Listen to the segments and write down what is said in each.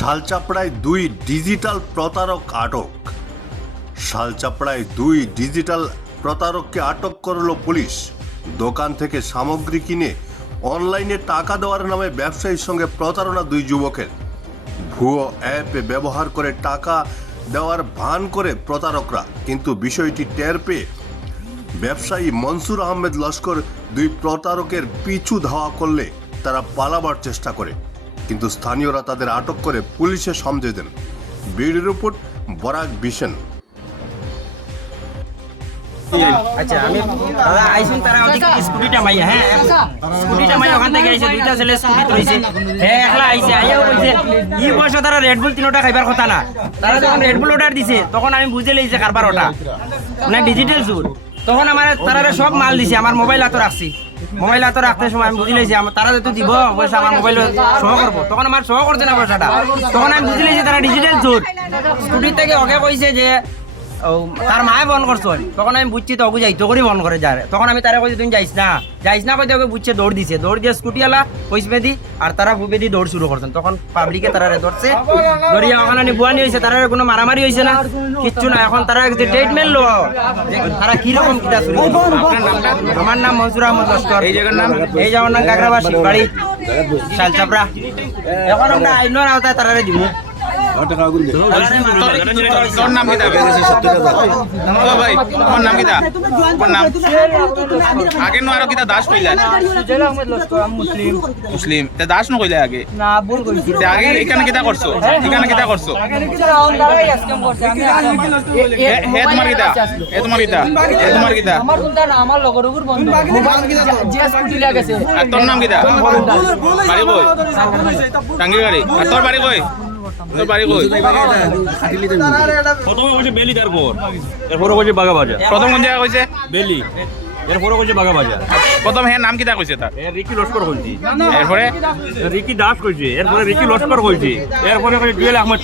শালচাপড়ায় দুই ডিজিটাল প্রতারক আটক। শালচাপড়ায় দুই ডিজিটাল প্রতারককে আটক করলো পুলিশ। দোকান থেকে সামগ্রী কিনে অনলাইনে টাকা দেওয়ার নামে ব্যবসায়ীর সঙ্গে প্রতারণা দুই যুবকের। ভুয়ো অ্যাপ ব্যবহার করে টাকা দেওয়ার ভান করে প্রতারকরা, কিন্তু বিষয়টি টের পেয়ে ব্যবসায়ী মনসুর আহমেদ লস্কর দুই প্রতারকের পিছু ধাওয়া করলে তারা পালাবার চেষ্টা করে, কিন্তু স্থানীয়রা তাদের আটক করে পুলিশে সমঝে দেন। Bureau report Barak Vision. আচ্ছা আমি দাদা আইসুন তারা ওদিকে স্কুটিটা মাইয়া হ্যাঁ স্কুটিটা মাইয়া ওখান থেকে আইছে দুইটা ছেলে স্কুটি ধরইছে হ্যাঁ একলা আইছে আইয়াও কইছে ই বয়স তারা রেডবুল তিনটা খাইবার কথা না। তারা যখন রেডবুল অর্ডার দিছে তখন আমি বুঝে লইছে কারবার ওটা মানে ডিজিটাল সুর। তখন আমার তারা সব মাল দিছে, আমার মোবাইল হাতে রাখছি, মোবাইল হাতে রাখতে সময় আমি বুঝি লইছি তারা যেহেতু দিব পয়সা আমার মোবাইল সহ করবো, তখন আমার সহ করছে না পয়সাটা। তখন আমি বুঝি লইছি তারা ডিজিটাল সুর। স্কুটির থেকে ওকে কইছে যে তার মায়ে বন্ধ করছো, তখন আমি বুঝছি তো ওকে যাইতো করে বন্ধ করে যায়। তখন আমি তারা কইছি তুমি যাইস না কইতে ওকে বুঝছে দৌড় দিছে, দৌড় দিয়ে স্কুটিওয়ালা পয়সা বেদি আর তারা বুবেদি দৌড় শুরু করছেন। তখন পাবলিকে তারা ধরছে, ধরিয়া ওখানে বুয়ানি হয়েছে, তারা কোনো মারামারি হয়েছে না, কিচ্ছু না। এখন তারা ট্রিটমেন্ট লো তারা কিরকম কিটা শুরু। আমার নাম মনসুর আহমেদ লস্কর, এই জায়গার নাম কাকরাবাসী, বাড়ি শালচাপড়া। এখন আমরা আইনের আওতায় তারা দিব। তোর নাম কিতা ও ভাই, তোমার নাম কিতা? তোমার নাম আগে নো আরো কিতা দাস কইলা? মুসলিম তে দাস ন কইলা আগে না ভুল কইছি। তে আগে এখানে কিতা করছো? এখানে কিতা করছো? হে তোমার কিতা? এ তোমার কিতা? আমার কোনটা না, আমার লগর উপর বন্ধ যে স্কুটি লাগেছে। আর তোর নাম কিতা? বাড়ি কই? টাঙ্গিবাড়ি। আর তোর বাড়ি কই? তোর বাড়ি কই? প্রথমে কইছে বেলি, এরপরে কইছে বাগা বাজার। প্রথম কোন জায়গা কইছে? বেলি, এরপরে কইছে বাগা বাজার। প্রথম হে নাম কিতা কইছে তার? এ রিকি লস্কর কইছি, এরপরে রিকি দাস কইছে, এরপরে রিকি লস্কর কইছি, এরপরে কইছে জুয়েল আহমেদ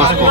লস্কর।